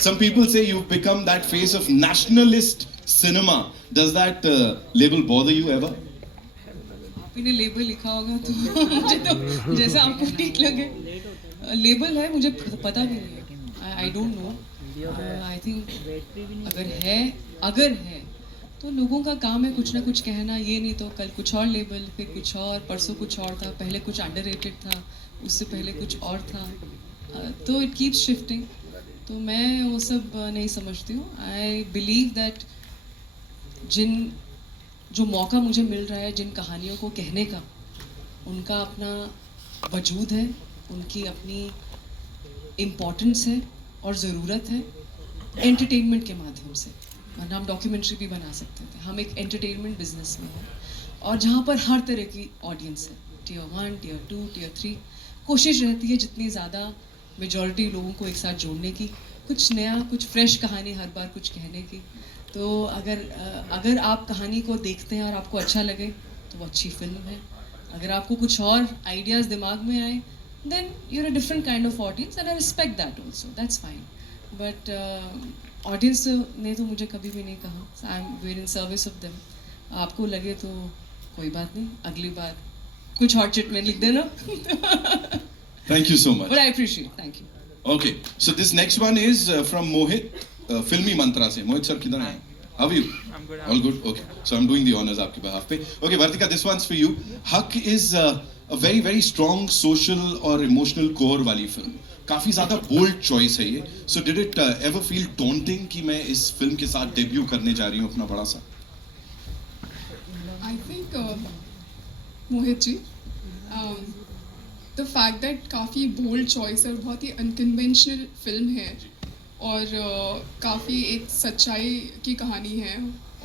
Some people say you've become that face of nationalist cinema. Does that label bother you ever? आपने label लिखा होगा तो मुझे तो जैसा आपको ठीक लगे लेबल है मुझे पता भी नहीं है I don't know I think अगर है तो लोगों का काम है कुछ ना कुछ कहना ये नहीं तो कल कुछ और लेबल फिर कुछ और परसों कुछ और था पहले कुछ अंडररेटेड था उससे पहले कुछ और था तो इट कीप्स शिफ्टिंग तो मैं वो सब नहीं समझती हूँ आई बिलीव दैट जिन जो मौका मुझे मिल रहा है जिन कहानियों को कहने का उनका अपना वजूद है उनकी अपनी इम्पोर्टेंस है और ज़रूरत है एंटरटेनमेंट के माध्यम से वरना हम डॉक्यूमेंट्री भी बना सकते थे हम एक एंटरटेनमेंट बिजनेस में हैं और जहाँ पर हर तरह की ऑडियंस है टियर 1 टियर 2 टियर 3 कोशिश रहती है जितनी ज़्यादा मेजॉरिटी लोगों को एक साथ जोड़ने की कुछ नया कुछ फ्रेश कहानी हर बार कुछ कहने की तो अगर आप कहानी को देखते हैं और आपको अच्छा लगे तो वो अच्छी फिल्म है अगर आपको कुछ और आइडियाज़ दिमाग में आए then you are a different kind of audience and I respect that also that's fine but audience ने तो मुझे कभी भी नहीं कहा I am where in service of them आपको लगे तो कोई बात नहीं अगली बार कुछ हॉट चिट में लिख देना Thank you so much. But I appreciate thank you Okay, so this next one is from Mohit, Filmi Mantra se. Mohit sir, किधर हैं? How are you? I'm good. All good. Okay, so I'm doing the honors आपके behalf पे. Okay, Vartika, this one's for you. Haq is a very very strong social or emotional core वाली film. काफी ज़्यादा bold choice है ये. So did it ever feel daunting कि मैं इस film के साथ debut करने जा रही हूँ अपना बड़ा सा? I think Mohit ji the fact that काफ़ी बोल्ड चॉइस और बहुत ही अनकन्वेंशनल फिल्म है और काफ़ी एक सच्चाई की कहानी है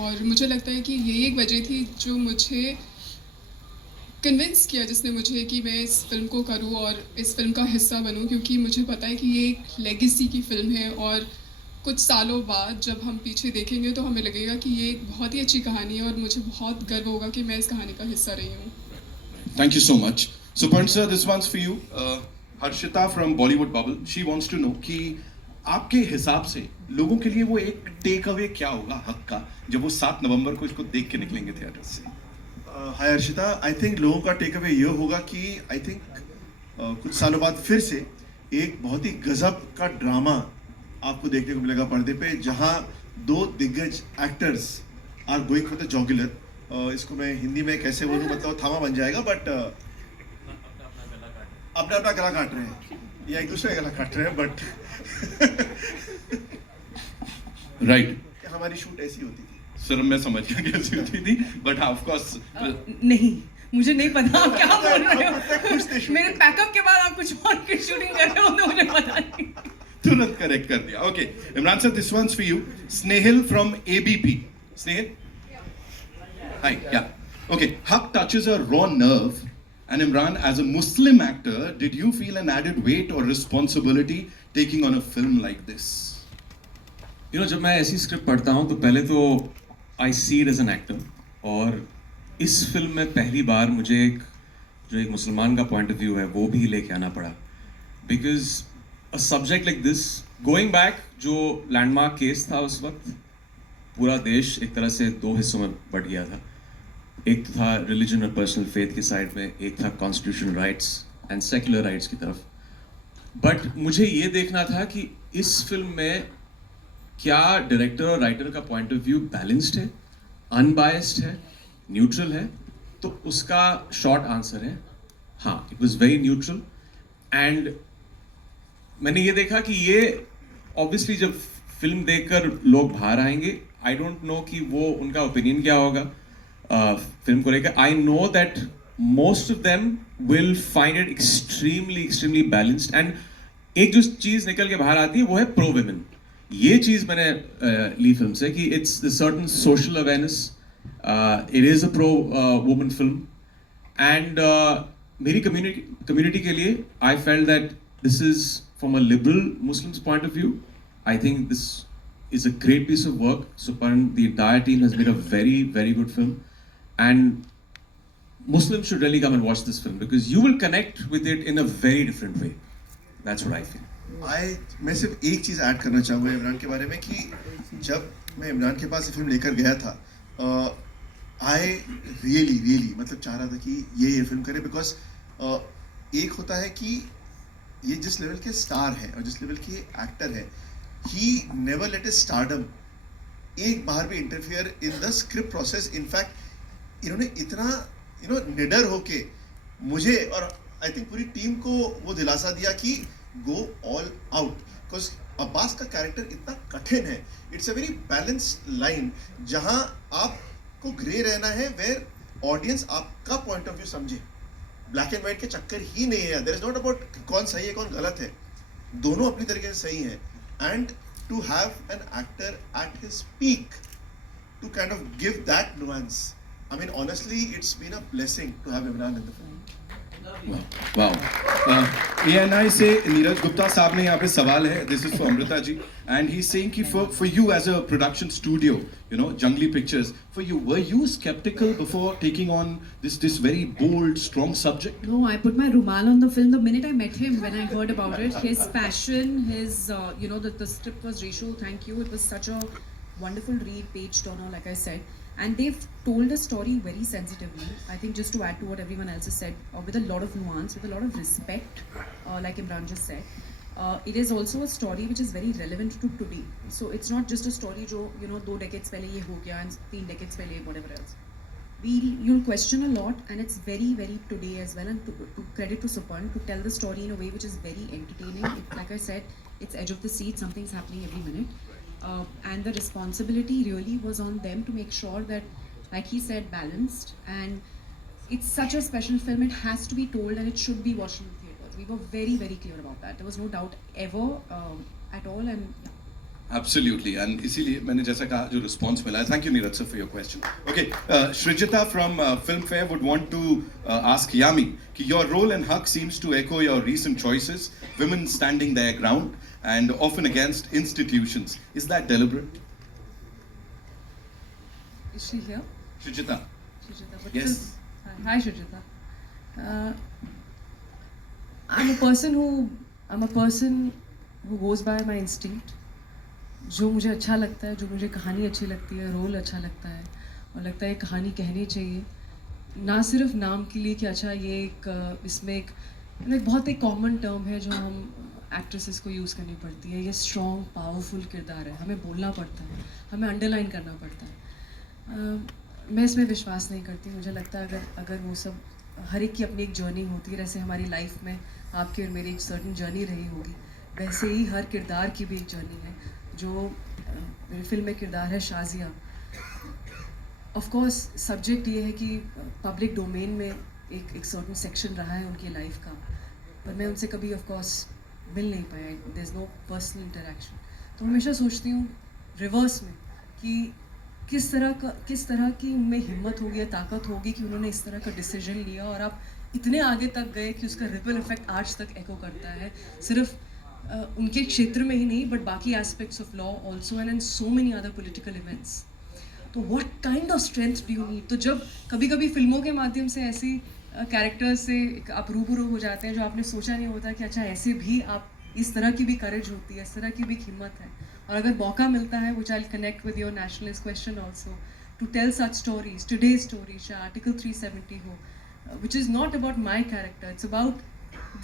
और मुझे लगता है कि यही एक वजह थी जो मुझे कन्विंस किया जिसने मुझे कि मैं इस फिल्म को करूं और इस फिल्म का हिस्सा बनूं क्योंकि मुझे पता है कि ये एक लेगेसी की फ़िल्म है और कुछ सालों बाद जब हम पीछे देखेंगे तो हमें लगेगा कि ये एक बहुत ही अच्छी कहानी है और मुझे बहुत गर्व होगा कि मैं इस कहानी का हिस्सा रही हूँ. Thank you so much. So, Punch sir, this one's for you. Harshita from Bollywood Bubble. She wants to know कि आपके हिसाब से लोगों के लिए वो एक टेक अवे क्या होगा हक का जब वो 7 नवंबर को इसको देख के निकलेंगे थिएटर से. हाय अर्शिता, आई थिंक लोगों का टेक अवे ये होगा कि आई थिंक कुछ सालों बाद फिर से एक बहुत ही गजब का ड्रामा आपको देखने को मिलेगा पर्दे पे जहां 2 दिग्गज actors are going for the jugular. इसको मैं हिंदी में कैसे बोलूं मतलब थामा बन जाएगा बट अपना अपना गला काट रहे हैं या एक दूसरे का गला काट रहे हैं बट Right. हमारी शूट ऐसी होती थी. सर मैं समझ गया कैसी होती थी बट ऑफ कोर्स नहीं मुझे नहीं पता आप क्या बोल रहे खुश थे हो shoot मेरे पैकअप के बाद आप कुछ और की शूटिंग कर रहे हो तो मुझे पता नहीं तुरंत करेक्ट कर दिया. Okay Imran sir, this one's for you. Snehil from ABP. Snehil, hi, yeah. Okay, Haq touches a raw nerve. And Imran, as a Muslim actor, did you feel an added weight or responsibility taking on a film like this? जब मैं ऐसी script पढ़ता हूँ तो पहले तो I see it as an actor और इस फिल्म में पहली बार मुझे जो एक मुसलमान का पॉइंट ऑफ व्यू है वो भी लेके आना पड़ा because a subject like this going back जो लैंडमार्क केस था उस वक्त पूरा देश एक तरह से 2 हिस्सों में बट गया था. एक था रिलीजन और पर्सनल फेथ की साइड में, एक था constitutional rights and secular rights की तरफ. बट मुझे ये देखना था कि इस फिल्म में क्या डायरेक्टर और राइटर का पॉइंट ऑफ व्यू बैलेंस्ड है, अनबायस्ड है, न्यूट्रल है. तो उसका शॉर्ट आंसर है हाँ, it was very neutral. And मैंने ये देखा कि ये ऑब्वियसली जब फिल्म देखकर लोग बाहर आएंगे, आई डोंट नो कि वो उनका ओपिनियन क्या होगा फिल्म को लेकर. I know that most of them will find it extremely balanced. And एक जो चीज़ निकल के बाहर आती है वो है प्रो विमेन. ये चीज़ मैंने ली फिल्म से कि it's the certain social awareness, it is a pro woman film. And मेरी कम्युनिटी के लिए I felt that this is from a liberal Muslims point of view. I think this is a great piece of work. Supan, the entire team has made a very, very good film. And Muslims should really come and watch this film because you will connect with it in a very different way. That's what I feel. मैं सिर्फ एक चीज़ add करना चाहूँगा इमरान के बारे में कि जब मैं इमरान के पास ये फिल्म लेकर गया था, आई रियली मतलब चाह रहा था कि ये फिल्म करे, बिकॉज एक होता है कि ये जिस लेवल के स्टार है और जिस लेवल के एक्टर है, he never let a stardom एक बार भी interfere in the script process. In fact इन्होंने इतना निडर होके मुझे और आई थिंक पूरी टीम को वो दिलासा दिया कि go all out, because Abbas का कैरेक्टर इतना कठिन है. It's a very balanced line जहां आपको ग्रे रहना है, वेयर ऑडियंस आपका पॉइंट ऑफ व्यू समझे. ब्लैक एंड व्हाइट के चक्कर ही नहीं है. देयर इज नॉट अबाउट कौन सही है कौन गलत है, दोनों अपनी तरीके से सही है. And to have an actor at his peak to kind of give that nuance. I mean, honestly, it's been a blessing to have Imran in the film. Wow. ANI से नीरज गुप्ता साहब ने यहाँ पे सवाल है. This is for Amrita ji, and he's saying कि for you as a production studio, you know, Jungly Pictures, for you, were you skeptical before taking on this very bold, strong subject? No, I put my rumal on the film the minute I met him. When I heard about it, his passion, his the script was ratio. Thank you. It was such a wonderful read, page turner, like I said, and they've told a story very sensitively. I think just to add to what everyone else has said, with a lot of nuance, with a lot of respect, like Imran just said. It is also a story which is very relevant to today. So it's not just a story जो 2 decades पहले ये हो गया and 3 decades पहले whatever else. You'll question a lot, and it's very today as well. And to credit to Supan to tell the story in a way which is very entertaining. Like I said, it's edge of the seat. Something's happening every minute. And the responsibility really was on them to make sure that, like he said, balanced. And it's such a special film, it has to be told and it should be watched in the theatres. We were very clear about that. There was no doubt ever at all. And yeah. Absolutely, and इसीलिए मैंने जैसा कहा जो response मिला. Thank you Neeraj sir for your question. Okay, Shrijita from Filmfare would want to ask Yami कि your role in Haq seems to echo your recent choices, women standing their ground and often against institutions. Is that deliberate? Is she here? Shrijita. Shrijita, Yes. Hi Shrijita. I'm a person who goes by my instinct. जो मुझे अच्छा लगता है, जो मुझे कहानी अच्छी लगती है, रोल अच्छा लगता है और लगता है कहानी कहनी चाहिए, ना सिर्फ नाम के लिए कि अच्छा ये इसमें एक बहुत एक कॉमन टर्म है जो हम एक्ट्रेसेस को यूज़ करनी पड़ती है. ये स्ट्रॉन्ग पावरफुल किरदार है, हमें बोलना पड़ता है, हमें अंडरलाइन करना पड़ता है. मैं इसमें विश्वास नहीं करती. मुझे लगता है अगर वो सब, हर एक की अपनी एक जर्नी होती है, जैसे हमारी लाइफ में आपकी और मेरी एक सर्टन जर्नी रही होगी, वैसे ही हर किरदार की भी एक जर्नी है. जो मेरी फिल्म में किरदार है शाजिया, ऑफ कोर्स सब्जेक्ट ये है कि पब्लिक डोमेन में एक सर्टन सेक्शन रहा है उनकी लाइफ का, पर मैं उनसे कभी ऑफ कोर्स मिल नहीं पाया. There is no personal interaction. तो हमेशा सोचती हूँ रिवर्स में कि किस तरह की उनमें हिम्मत होगी या ताकत होगी कि उन्होंने इस तरह का डिसीजन लिया और आप इतने आगे तक गए कि उसका रिपल इफेक्ट आज तक एको करता है, सिर्फ उनके क्षेत्र में ही नहीं बट बाकी aspects of law also and so many other political events. तो what kind of strength do you need? तो जब कभी फिल्मों के माध्यम से ऐसी कैरेक्टर्स से आप रूबरू हो जाते हैं जो आपने सोचा नहीं होता कि अच्छा ऐसे भी आप, इस तरह की भी करेज होती है, इस तरह की भी हिम्मत है. और अगर मौका मिलता है, which I will connect with your nationalist question also, to tell such stories, today's story, चाहे आर्टिकल 370 हो, which is not about my character, it's about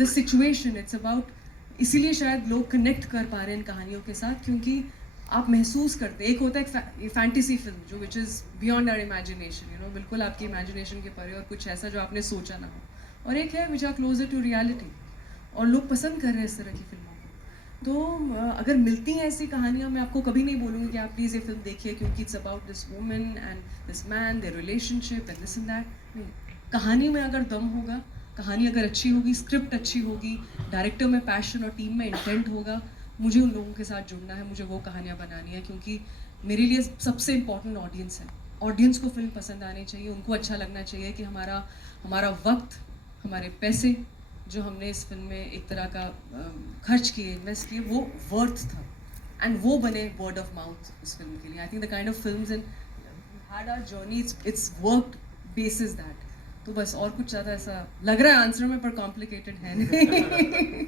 the situation, it's about, इसीलिए शायद लोग कनेक्ट कर पा रहे हैं इन कहानियों के साथ, क्योंकि आप महसूस करते. एक होता है फैंटेसी फिल्म जो which is beyond our imagination, बिल्कुल आपकी इमेजिनेशन के परे और कुछ ऐसा जो आपने सोचा ना हो, और एक है which are closer to reality, और लोग पसंद कर रहे हैं इस तरह की फिल्मों को. तो अगर मिलती हैं ऐसी कहानियाँ, मैं आपको कभी नहीं बोलूँगी कि आप प्लीज़ ये फिल्म देखिए क्योंकि it's about this woman and this man, their relationship and this and that. नहीं, कहानी में अगर दम होगा, कहानी अगर अच्छी होगी, स्क्रिप्ट अच्छी होगी, डायरेक्टर में पैशन और टीम में इंटेंट होगा, मुझे उन लोगों के साथ जुड़ना है, मुझे वो कहानियाँ बनानी है, क्योंकि मेरे लिए सबसे इम्पॉर्टेंट ऑडियंस है. ऑडियंस को फिल्म पसंद आनी चाहिए, उनको अच्छा लगना चाहिए कि हमारा वक्त, हमारे पैसे जो हमने इस फिल्म में एक तरह का खर्च किए, इन्वेस्ट किए, वो वर्थ था, एंड वो बने वर्ड ऑफ माउथ उस फिल्म के लिए. I think the kind of films in had our journey, it's worked basis that. तो बस, और कुछ ज़्यादा ऐसा लग रहा है आंसर में, पर कॉम्प्लिकेटेड है नहीं.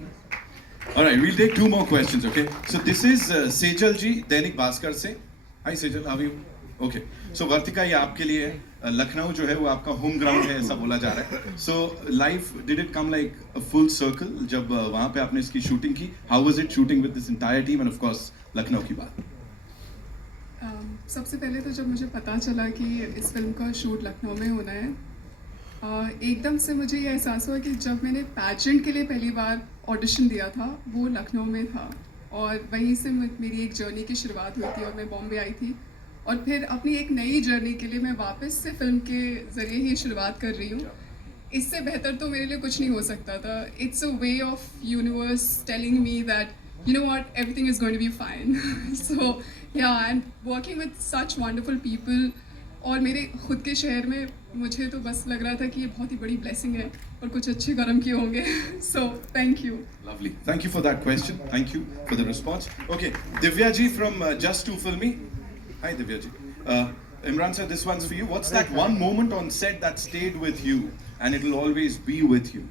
All right, we'll take two more questions, okay? So this is Sejal ji, Dainik Bhaskar से. Hi Sejal, how are you? Okay. So Vartika, ये आपके लिए है. लखनऊ जो है वो आपका होम ग्राउंड है ऐसा बोला जा रहा है. So life, did it come like a full circle जब वहाँ पे आपने इसकी शूटिंग की? How was it shooting with this entire team and of course Lucknow की बात? सबसे पहले तो जब मुझे पता चला कि इस फिल्म का शूट लखनऊ में होना है, एकदम से मुझे ये एहसास हुआ कि जब मैंने पैजेंट के लिए पहली बार ऑडिशन दिया था वो लखनऊ में था, और वहीं से मेरी एक जर्नी की शुरुआत हुई थी और मैं बॉम्बे आई थी, और फिर अपनी एक नई जर्नी के लिए मैं वापस से फिल्म के ज़रिए ही शुरुआत कर रही हूँ. इससे बेहतर तो मेरे लिए कुछ नहीं हो सकता था. It's a way of universe telling me that you know what, everything is going to be fine. So yeah, and working with such wonderful people, और मेरे खुद के शहर में मुझे तो बस लग रहा था कि ये बहुत ही बड़ी ब्लेसिंग है और कुछ अच्छे कर्म किए होंगे. So thank you. Lovely. Thank you for that question. Thank you for the response. Okay, Divya ji from Just to Filmy. Hi Divya ji. Imran sir, this one's for you. What's that one moment on set that stayed with you and it will always be with you?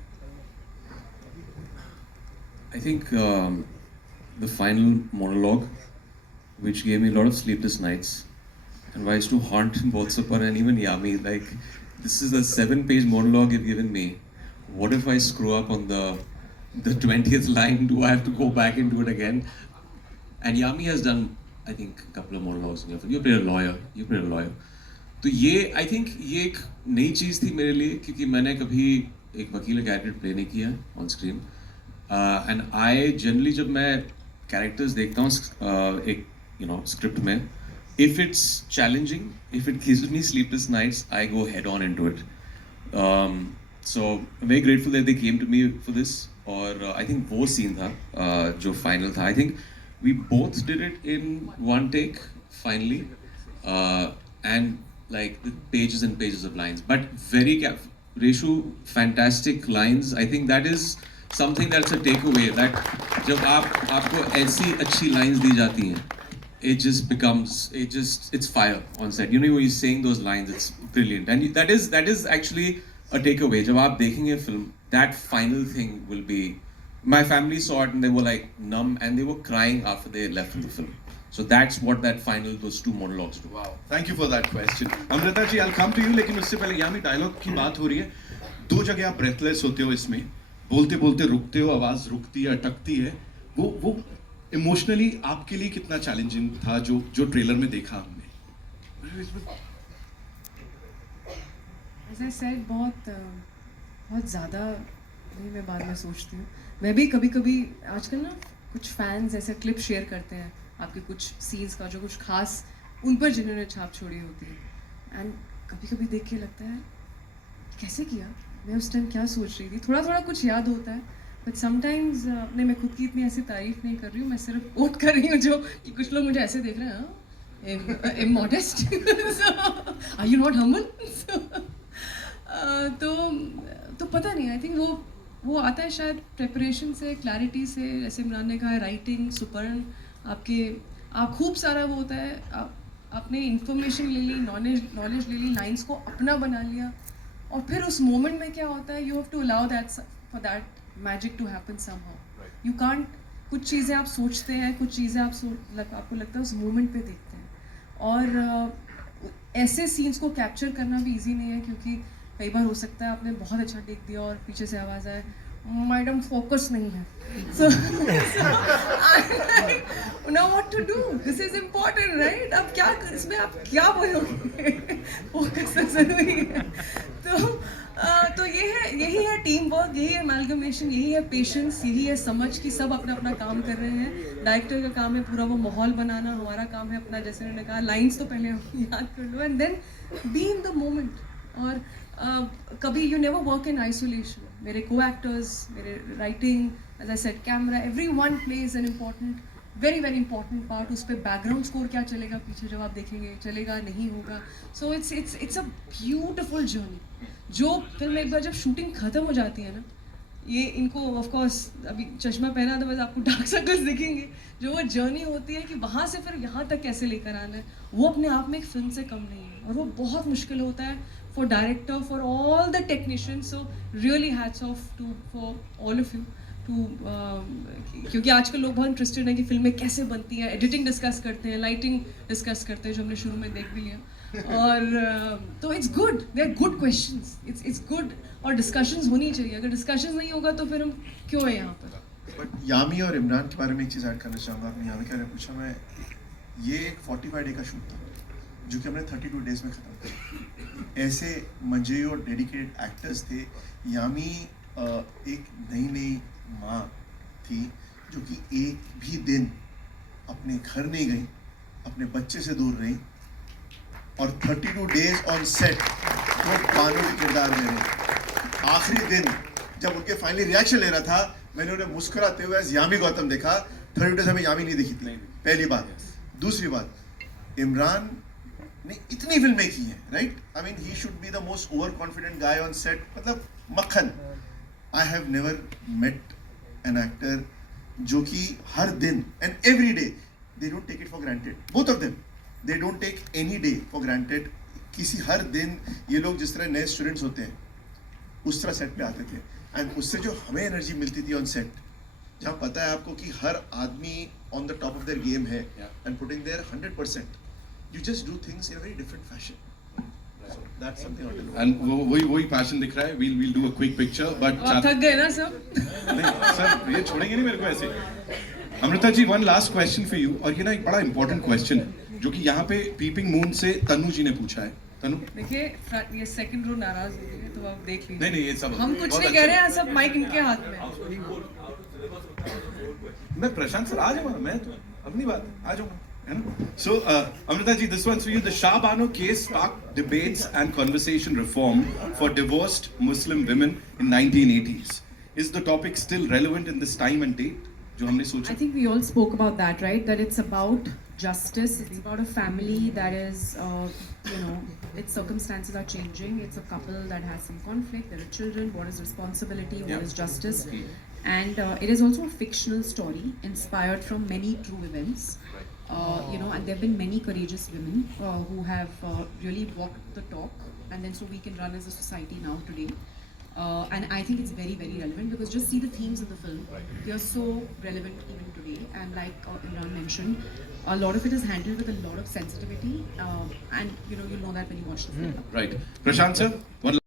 I think the final monologue, which gave me a lot of sleepless nights, and why used to haunt both Supar and even Yami. Like, this is a 7-page monologue you've given me. What if I screw up on the 20th line? Do I have to go back and do it again? And Yami has done, I think, a couple of monologues in your film. You played a lawyer. You played a lawyer. तो ये I think ये एक नई चीज़ थी मेरे लिए, क्योंकि मैंने कभी एक वकील का कैरेक्टर प्ले नहीं किया on screen. And I generally जब मैं कैरेक्टर्स देखता हूँ एक स्क्रिप्ट में, if it's challenging, if it gives me sleepless nights, I go head on into it. So I'm very grateful that they came to me for this. और I think वो scene था जो final था. I think we both did it in one take finally, and like the pages and pages of lines, but very Reshu, fantastic lines. I think that is something that's a takeaway, that जब आपको ऐसी अच्छी lines दी जाती हैं, it just becomes, it's fire on set. You know, when you're saying those lines, it's brilliant, and that is actually a takeaway. जब आप देखेंगे film, that final thing will be. My family saw it and they were like numb and they were crying after they left from the film. So that's what those two monologues do. Wow, thank you for that question. Amrita ji, I'll come to you, लेकिन उससे पहले यामी dialogue की बात हो रही है. दो जगह आप ब्रेथलेस होते हो इसमें, बोलते बोलते रुकते हो, आवाज रुकती है, अटकती है. वो इमोशनली आपके लिए कितना चैलेंजिंग था जो ट्रेलर में देखा हमने? As I said, बहुत ज़्यादा नहीं मैं बाद में सोचती हूँ. मैं भी कभी कभी आजकल ना कुछ फैंस ऐसे क्लिप शेयर करते हैं आपके कुछ सीन्स का जो कुछ खास उन पर जिन्होंने छाप छोड़ी होती है, एंड कभी कभी देख के लगता है कैसे किया, मैं उस टाइम क्या सोच रही थी. थोड़ा थोड़ा कुछ याद होता है, बट समटाइम्स मैं खुद की इतनी ऐसी तारीफ नहीं कर रही हूँ, मैं सिर्फ कोट कर रही हूँ जो कि कुछ लोग मुझे ऐसे देख रहे हैं, immodest, are you not humble. तो पता नहीं, आई थिंक वो आता है शायद प्रेपरेशन से, क्लैरिटी से. जैसे इमरान ने कहा है, राइटिंग, सुपर्ण, आप खूब सारा वो होता है, आपने इंफॉर्मेशन ले ली, नॉलेज ले ली, लाइंस को अपना बना लिया, और फिर उस मोमेंट में क्या होता है, you have to allow that for that magic to happen somehow. You can't, कुछ चीज़ें आप सोचते हैं, कुछ चीज़ें आपको लगता है उस मोमेंट पे देखते हैं, और ऐसे सीन्स को कैप्चर करना भी ईजी नहीं है, क्योंकि कई बार हो सकता है आपने बहुत अच्छा टेक दिया और पीछे से आवाज़ आए, मैडम फोकस नहीं है. So now what to do? This is important, right? अब क्या इसमें आप क्या बोलोगे? फोकस जरूरी है. तो यही है टीम वर्क, यही है अमैल्गमेशन, यही है पेशेंस, यही है समझ कि सब अपना अपना काम कर रहे हैं. डायरेक्टर का काम है पूरा वो माहौल बनाना, हमारा काम है अपना, जैसे उन्होंने कहा, लाइंस तो पहले याद कर लो and then be in the moment. और कभी you never work in isolation. मेरे को एक्टर्स, मेरे writing, as I said, camera, everyone plays an important, very very important part. उस पर बैकग्राउंड स्कोर क्या चलेगा पीछे जब आप देखेंगे, चलेगा नहीं होगा. So it's a beautiful journey. जो फिल्म एक बार जब शूटिंग ख़त्म हो जाती है ना, ये इनको ऑफ कोर्स अभी चश्मा पहना तो बस आपको डार्क सर्कल्स दिखेंगे. जो वो जर्नी होती है कि वहाँ से फिर यहाँ तक कैसे लेकर आना है, वो अपने आप में एक फिल्म से कम नहीं है, और वो बहुत मुश्किल होता है for director, for all the technicians. So really hats off for all of you. Too क्योंकि आजकल लोग बहुत इंटरेस्टेड हैं कि फिल्में कैसे बनती हैं, एडिटिंग डिस्कस करते हैं, लाइटिंग डिस्कस करते हैं, जो हमने शुरू में देख भी लिया। और तो it's good, they are good questions, it's good, और डिस्कशंस होनी चाहिए। अगर डिस्कशंस नहीं होगा तो फिर हम क्यों हैं यहाँ पर? बट यामी और इमरान के बारे में एक चीज़ ऐड करना चाहूँगा। आपने यामी का पूछा, मैं ये एक 45 डे का शूट था जो कि हमने 32 डेज में ख़त्म किया। ऐसे मंजे और डेडिकेटेड एक्टर्स थे। यामी एक नई माँ थी जो कि एक भी दिन अपने घर नहीं गई, अपने बच्चे से दूर रही, और 32 डेज ऑन सेट वो बानो के किरदार में रही। आखिरी दिन जब उनके फाइनली रिएक्शन ले रहा था, मैंने उन्हें मुस्कुराते हुए यामी गौतम देखा। 32 डेज हमें यामी नहीं दिखी थी, पहली बात। दूसरी बात, इमरान ने इतनी फिल्में की हैं, right? I mean he should be the most over confident guy on set, मतलब मक्खन। I have never met an actor जो कि हर दिन and every day they don't take it for granted, both of them, they don't take any day for granted. किसी हर दिन ये लोग जिस तरह नए स्टूडेंट्स होते हैं उस तरह सेट पे आते थे, एंड उससे जो हमें एनर्जी मिलती थी ऑन सेट, जहाँ पता है आपको कि हर आदमी on the top of their game है and putting their 100%, you just do things in a very different fashion. So that's something I want to know. And वही पैशन दिख रहा है। we'll do a quick picture, but और थक गए ना सब? नहीं सर, ये छोड़ेंगे नहीं मेरे को ऐसे। Amrita ji, one last question for you, और ये ना एक बड़ा important question है जो कि यहाँ पे पीपिंग मून से तनु जी ने पूछा है। तनु, देखिए, ये सेकंड रो नाराज हो गई है, तो आप देख लीजिए। नहीं ये सब हम कुछ बहुत नहीं अच्छा कह रहे हैं, सब माइक इनके हाथ में है। मैं प्रशांत सर आ जाऊंगा, मैं तो अपनी बात आ जाऊंगा, है ना? So Amrita ji, this one's for you. The Shah Bano case sparked debates and conversation reform for divorced Muslim women in 1980s. Is the topic still relevant in this time and date? जो हमने सोचा। I think we all spoke about that, right? That it's about justice. It's about a family that is, its circumstances are changing. It's a couple that has some conflict. There are children. What is responsibility? What is justice? And it is also a fictional story inspired from many true events. And there have been many courageous women who have really walked the talk, and then so we can run as a society now today. And I think it's very, very relevant because just see the themes of the film. They are so relevant even today. And like Imran mentioned, a lot of it is handled with a lot of sensitivity. And you'll know that when you watch the film. Right. Prashant sir, one